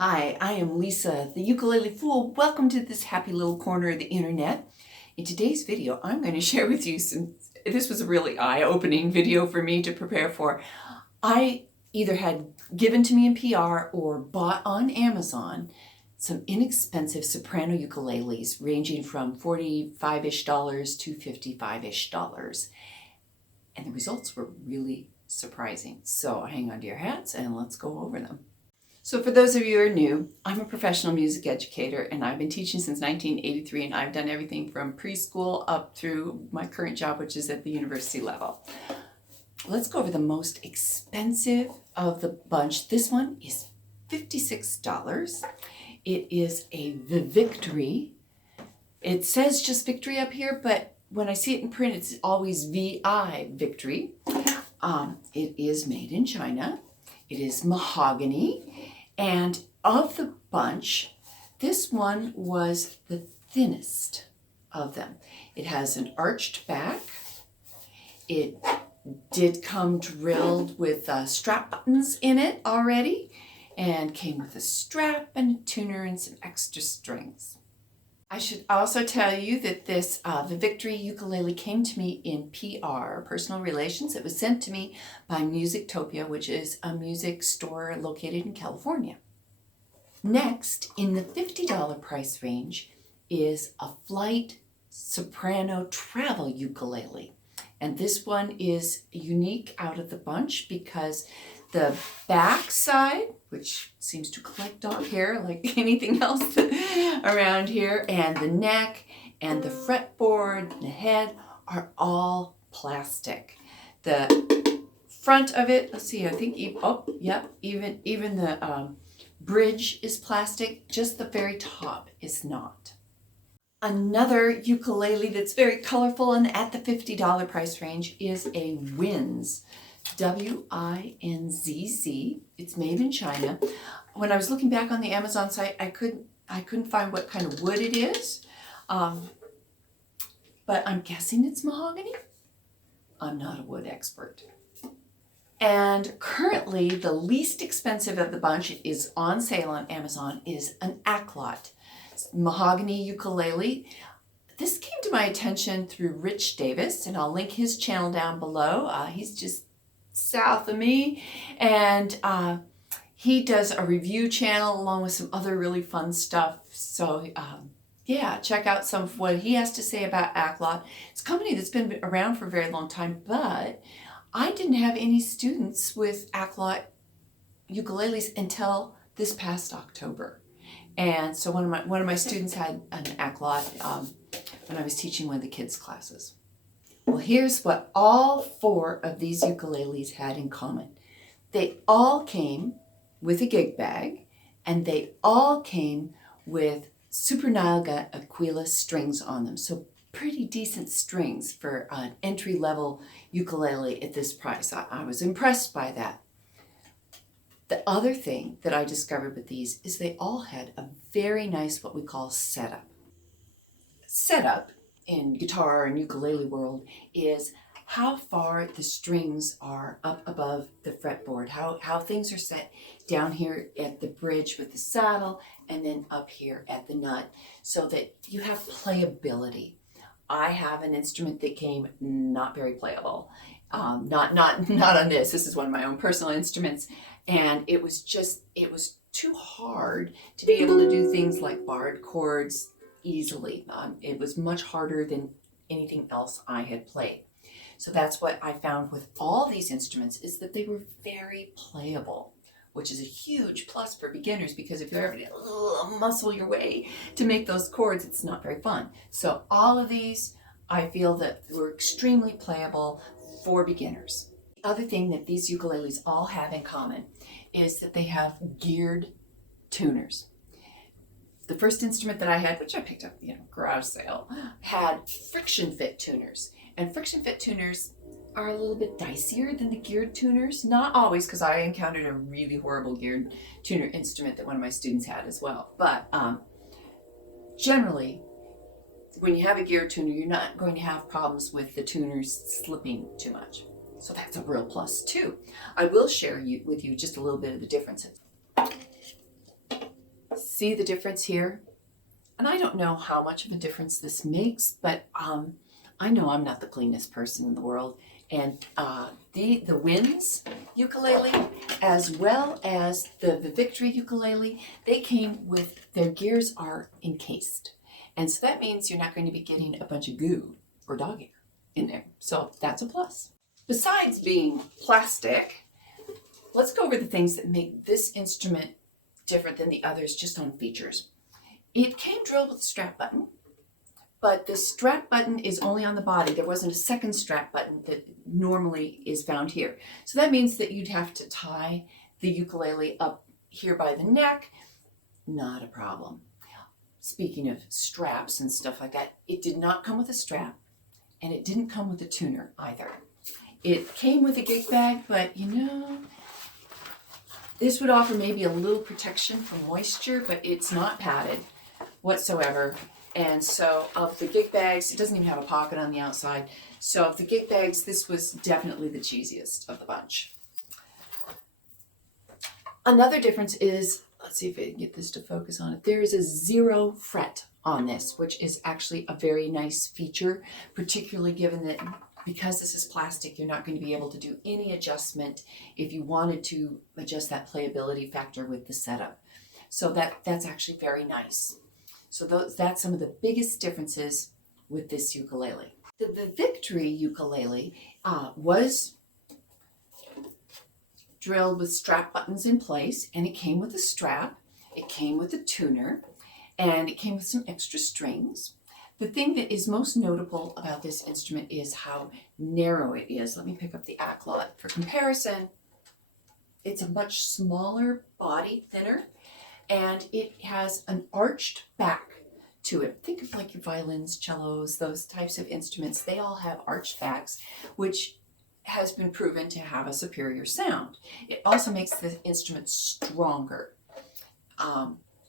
Hi, I am Lisa, the ukulele fool. Welcome to this happy little corner of the internet. In today's video, I'm going to share with you this was a really eye-opening video for me to prepare for. I either had given to me in PR or bought on Amazon some inexpensive soprano ukuleles ranging from $45-ish to $55-ish. And the results were really surprising. So hang on to your hats and let's go over them. So for those of you who are new, I'm a professional music educator and I've been teaching since 1983, and I've done everything from preschool up through my current job, which is at the university level. Let's go over the most expensive of the bunch. This one is $56. It is a Victory. It says just Victory up here, but when I see it in print, it's always VI Victory. It is made in China. It is mahogany. And of the bunch, this one was the thinnest of them. It has an arched back. It did come drilled with strap buttons in it already, and came with a strap and a tuner and some extra strings. I should also tell you that this the Victory ukulele came to me in PR, personal relations. It was sent to me by Musictopia, which is a music store located in California. Next, in the $50 price range, is a Flight Soprano travel ukulele. And this one is unique out of the bunch because the back side, which seems to collect dog hair like anything else around here, and the neck and the fretboard, the head are all plastic. The front of it, let's see, I think, even the bridge is plastic, just the very top is not. Another ukulele that's very colorful and at the $50 price range is a Winds. W-I-N-Z-Z. It's made in China. When I was looking back on the Amazon site, I couldn't find what kind of wood it is, but I'm guessing it's mahogany. I'm not a wood expert. And currently, the least expensive of the bunch is on sale on Amazon is an Acklot mahogany ukulele. This came to my attention through Rich Davis, and I'll link his channel down below. He's just south of me, and he does a review channel along with some other really fun stuff. So yeah, check out some of what he has to say about Acklot. It's a company that's been around for a very long time, but I didn't have any students with Acklot ukuleles until this past October. And so one of my students had an Acklot when I was teaching one of the kids' classes. Well, here's what all four of these ukuleles had in common. They all came with a gig bag, and they all came with Super Nylga Ukuleles strings on them. So pretty decent strings for an entry-level ukulele at this price. I was impressed by that. The other thing that I discovered with these is they all had a very nice, what we call setup. Setup in guitar and ukulele world is how far the strings are up above the fretboard, how things are set down here at the bridge with the saddle and then up here at the nut so that you have playability. I have an instrument that came not very playable. Not on this. This is one of my own personal instruments. And it was too hard to be able to do things like barred chords easily. It was much harder than anything else I had played. So that's what I found with all these instruments, is that they were very playable, which is a huge plus for beginners, because if you're ever to muscle your way to make those chords, it's not very fun. So all of these, I feel that were extremely playable for beginners. The other thing that these ukuleles all have in common is that they have geared tuners. The first instrument that I had, which I picked up, garage sale, had friction fit tuners. And friction fit tuners are a little bit dicier than the geared tuners. Not always, because I encountered a really horrible geared tuner instrument that one of my students had as well. But generally, when you have a geared tuner, you're not going to have problems with the tuners slipping too much. So that's a real plus too. I will share with you just a little bit of the differences. see the difference here? And I don't know how much of a difference this makes, but I know I'm not the cleanest person in the world. And the Winds ukulele, as well as the Victory ukulele, they came with, their gears are encased. And so that means you're not going to be getting a bunch of goo or dog hair in there. So that's a plus. Besides being plastic, let's go over the things that make this instrument different than the others just on features. It came drilled with a strap button, but the strap button is only on the body. There wasn't a second strap button that normally is found here. So that means that you'd have to tie the ukulele up here by the neck. Not a problem. Speaking of straps and stuff like that, it did not come with a strap, and it didn't come with a tuner either. It came with a gig bag, but you know, this would offer maybe a little protection from moisture, but it's not padded whatsoever. And so of the gig bags, it doesn't even have a pocket on the outside. So of the gig bags, this was definitely the cheesiest of the bunch. Another difference is, let's see if I can get this to focus on it. There is a 0 fret on this, which is actually a very nice feature, particularly given that because this is plastic, you're not going to be able to do any adjustment if you wanted to adjust that playability factor with the setup. So that's actually very nice. So that's some of the biggest differences with this ukulele. The Victory ukulele was drilled with strap buttons in place, and it came with a strap, it came with a tuner, and it came with some extra strings. The thing that is most notable about this instrument is how narrow it is. Let me pick up the Acklot for comparison. It's a much smaller body, thinner, and it has an arched back to it. Think of like your violins, cellos, those types of instruments. They all have arched backs, which has been proven to have a superior sound. It also makes the instrument stronger.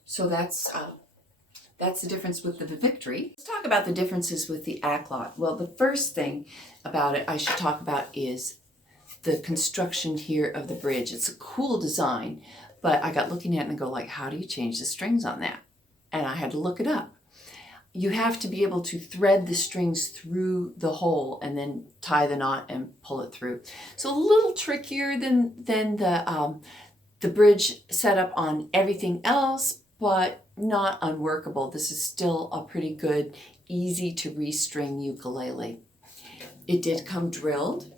So that's the difference with the Victory. Let's talk about the differences with the Acklot. Well, the first thing about it I should talk about is the construction here of the bridge. It's a cool design, but I got looking at it and go like, how do you change the strings on that? And I had to look it up. You have to be able to thread the strings through the hole and then tie the knot and pull it through. So a little trickier than the bridge setup on everything else, but not unworkable. This is still a pretty good, easy to restring ukulele. It did come drilled,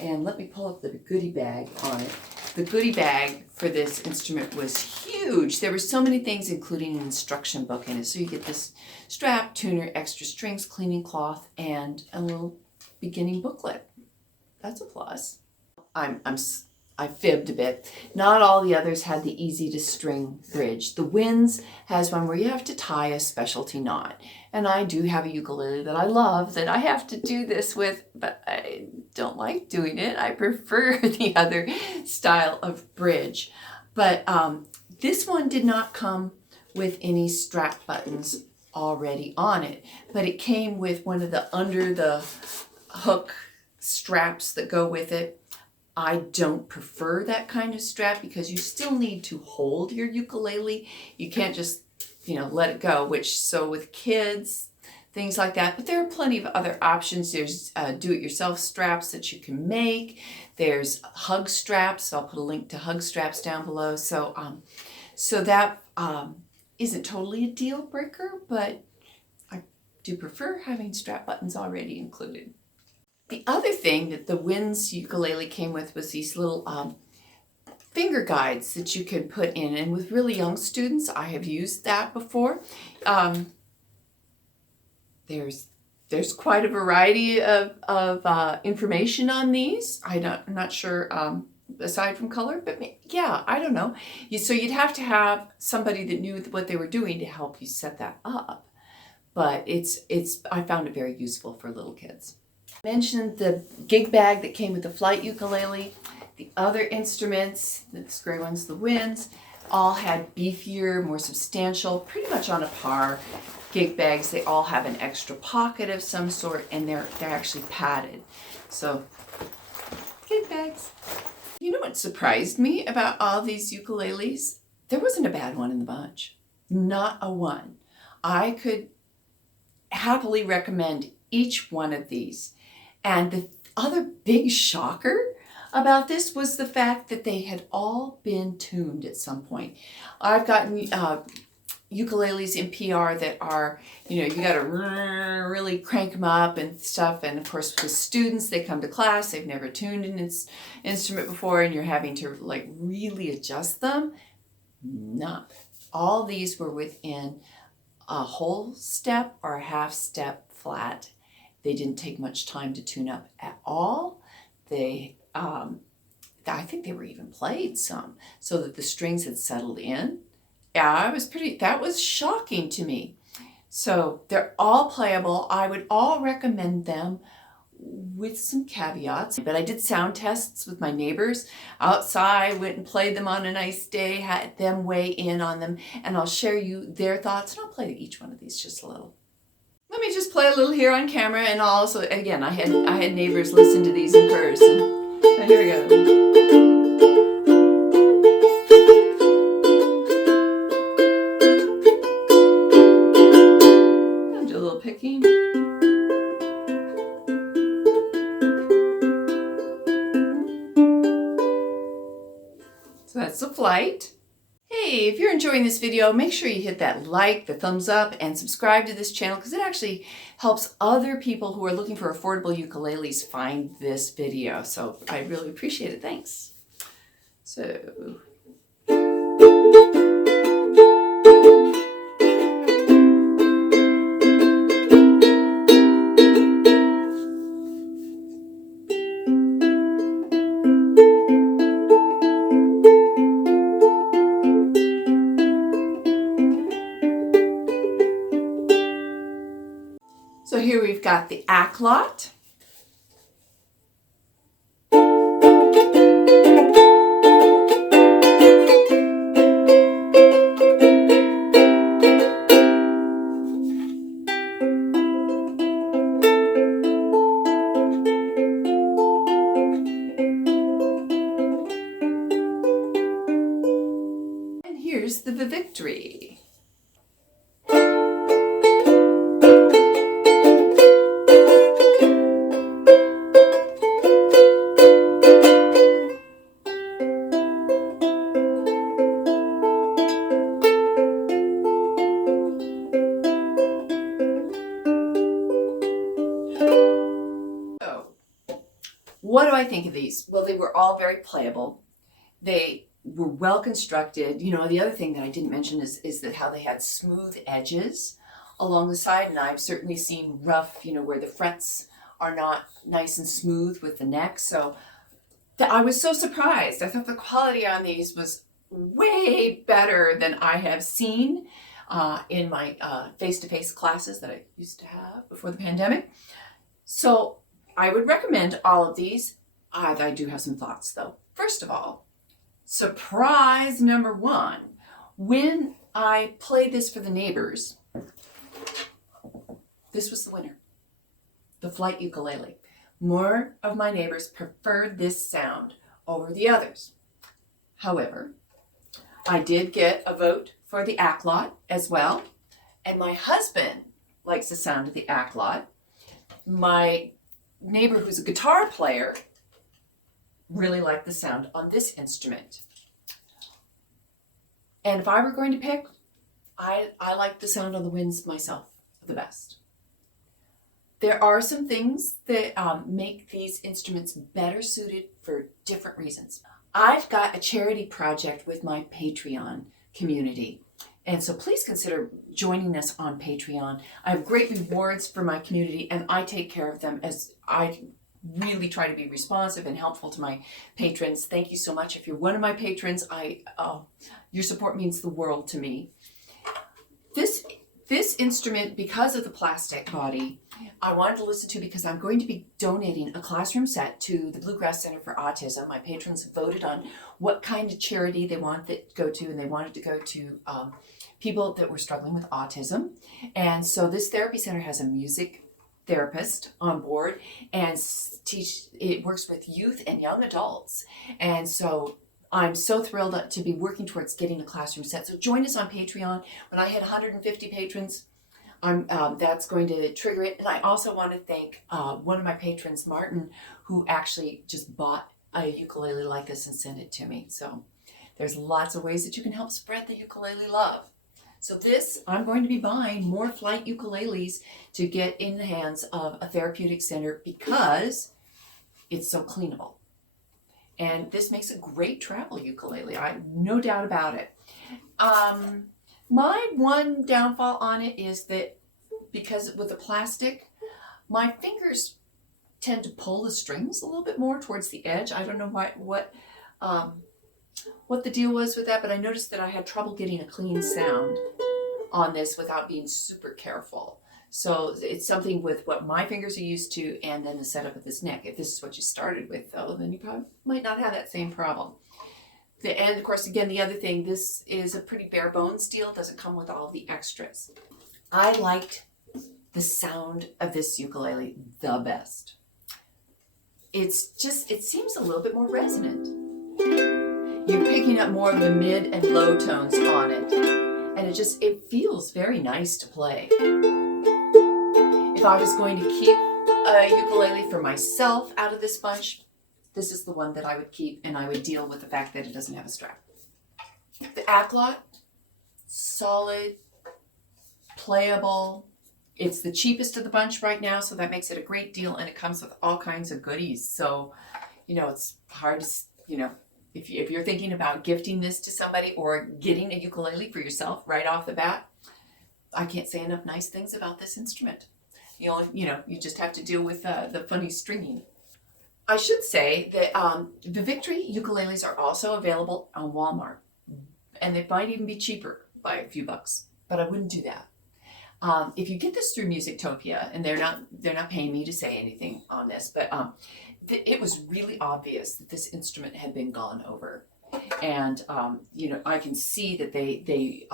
and let me pull up the goodie bag on it. The goodie bag for this instrument was huge. There were so many things, including an instruction book in it. So you get this strap, tuner, extra strings, cleaning cloth, and a little beginning booklet. That's a plus. I fibbed a bit. Not all the others had the easy to string bridge. The Winds has one where you have to tie a specialty knot. And I do have a ukulele that I love that I have to do this with, but I don't like doing it. I prefer the other style of bridge. But this one did not come with any strap buttons already on it, but it came with one of the under the hook straps that go with it. I don't prefer that kind of strap because you still need to hold your ukulele. You can't just, let it go, so with kids, things like that. But there are plenty of other options. There's do-it-yourself straps that you can make. There's hug straps. I'll put a link to hug straps down below. So that isn't totally a deal breaker, but I do prefer having strap buttons already included. The other thing that the Winds ukulele came with was these little finger guides that you can put in. And with really young students, I have used that before. There's quite a variety of information on these. I'm not sure aside from color, but yeah, I don't know. So you'd have to have somebody that knew what they were doing to help you set that up. But I found it very useful for little kids. I mentioned the gig bag that came with the flight ukulele. The other instruments, the gray ones, the Winds, all had beefier, more substantial, pretty much on a par gig bags. They all have an extra pocket of some sort, and they're actually padded. So, gig bags. You know what surprised me about all these ukuleles? There wasn't a bad one in the bunch. not a one. I could happily recommend each one of these. And the other big shocker about this was the fact that they had all been tuned at some point. I've gotten ukuleles in PR that are, you got to really crank them up and stuff. And of course, with students, they come to class, they've never tuned an instrument before, and you're having to like really adjust them. No, all these were within a whole step or a half step flat. They didn't take much time to tune up at all. They, I think they were even played some so that the strings had settled in. Yeah, that was shocking to me. So they're all playable. I would all recommend them with some caveats. But I did sound tests with my neighbors outside, went and played them on a nice day, had them weigh in on them, and I'll share you their thoughts, and I'll play each one of these just a little. Let me just play a little here on camera, and also, again, I had neighbors listen to these in person. So here we go. Picking. So that's the flight. Hey, if you're enjoying this video, make sure you hit that like, the thumbs up, and subscribe to this channel because it actually helps other people who are looking for affordable ukuleles find this video. So I really appreciate it. Thanks. So. So here we've got the Acklot. And here's the Victory. What do I think of these? Well, they were all very playable. They were well constructed. The other thing that I didn't mention is that how they had smooth edges along the side, and I've certainly seen rough, where the frets are not nice and smooth with the neck. So I was so surprised. I thought the quality on these was way better than I have seen in my face-to-face classes that I used to have before the pandemic. So I would recommend all of these. I do have some thoughts though. First of all, surprise number one. When I played this for the neighbors, this was the winner. The flight ukulele. More of my neighbors preferred this sound over the others. However, I did get a vote for the Acklot as well. And my husband likes the sound of the Acklot. My neighbor who's a guitar player really liked the sound on this instrument. And if I were going to pick, I like the sound on the winds myself the best. There are some things that make these instruments better suited for different reasons. I've got a charity project with my Patreon community. And so please consider joining us on Patreon. I have great rewards for my community, and I take care of them as I really try to be responsive and helpful to my patrons. Thank you so much. If you're one of my patrons, your support means the world to me. This instrument, because of the plastic body, I wanted to listen to because I'm going to be donating a classroom set to the Bluegrass Center for Autism. My patrons voted on what kind of charity they wanted it to go to, and they wanted to go to people that were struggling with autism. And so this therapy center has a music therapist on board, and it works with youth and young adults. And so I'm so thrilled to be working towards getting a classroom set. So join us on Patreon. When I hit 150 patrons, that's going to trigger it. And I also want to thank one of my patrons, Martin, who actually just bought a ukulele like this and sent it to me. So there's lots of ways that you can help spread the ukulele love. So I'm going to be buying more flight ukuleles to get in the hands of a therapeutic center because it's so cleanable. And this makes a great travel ukulele. No doubt about it. My one downfall on it is that because with the plastic, my fingers tend to pull the strings a little bit more towards the edge. I don't know what the deal was with that, but I noticed that I had trouble getting a clean sound on this without being super careful. So it's something with what my fingers are used to and then the setup of this neck. If this is what you started with, though, then you probably might not have that same problem. And of course, again, the other thing, this is a pretty bare bones deal. It doesn't come with all the extras. I liked the sound of this ukulele the best. It seems a little bit more resonant. You're picking up more of the mid and low tones on it. And it feels very nice to play. If I was going to keep a ukulele for myself out of this bunch, this is the one that I would keep, and I would deal with the fact that it doesn't have a strap. The Acklot, solid, playable. It's the cheapest of the bunch right now, so that makes it a great deal, and it comes with all kinds of goodies. So, it's hard to, if you're thinking about gifting this to somebody or getting a ukulele for yourself right off the bat, I can't say enough nice things about this instrument. You just have to deal with the funny stringing. I should say that the Victory ukuleles are also available on Walmart, and they might even be cheaper by a few bucks, but I wouldn't do that. If you get this through Musictopia, and they're not paying me to say anything on this, but it was really obvious that this instrument had been gone over, and I can see that they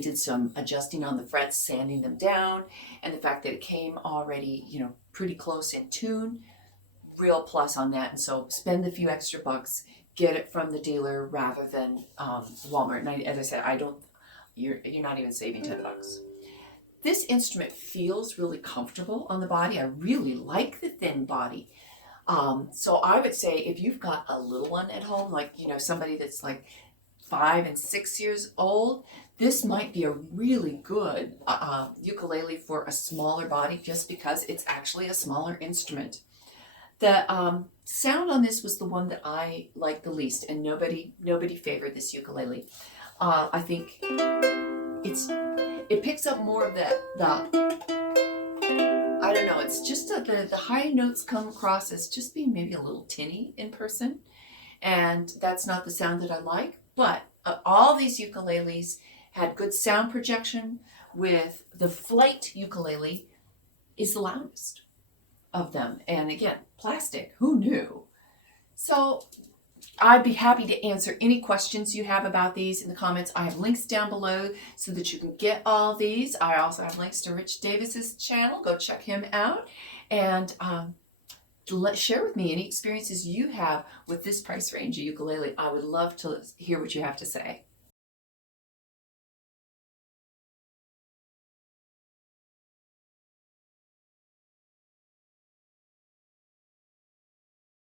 did some adjusting on the frets, sanding them down, and the fact that it came already pretty close in tune. Real plus on that. And so spend a few extra bucks, get it from the dealer rather than Walmart. And as I said, you're not even saving $10. This instrument feels really comfortable on the body. I really like the thin body. So I would say if you've got a little one at home, like somebody that's like 5 and 6 years old, this might be a really good ukulele for a smaller body, just because it's actually a smaller instrument. The sound on this was the one that I liked the least, and nobody favored this ukulele. I think it picks up more of the I don't know, it's just the high notes come across as just being maybe a little tinny in person, and that's not the sound that I like. But all these ukuleles had good sound projection, with the Flight ukulele is the loudest of them. And again, plastic, who knew? So I'd be happy to answer any questions you have about these in the comments. I have links down below so that you can get all these. I also have links to Rich Davis's channel. Go check him out, and share with me any experiences you have with this price range of ukulele. I would love to hear what you have to say.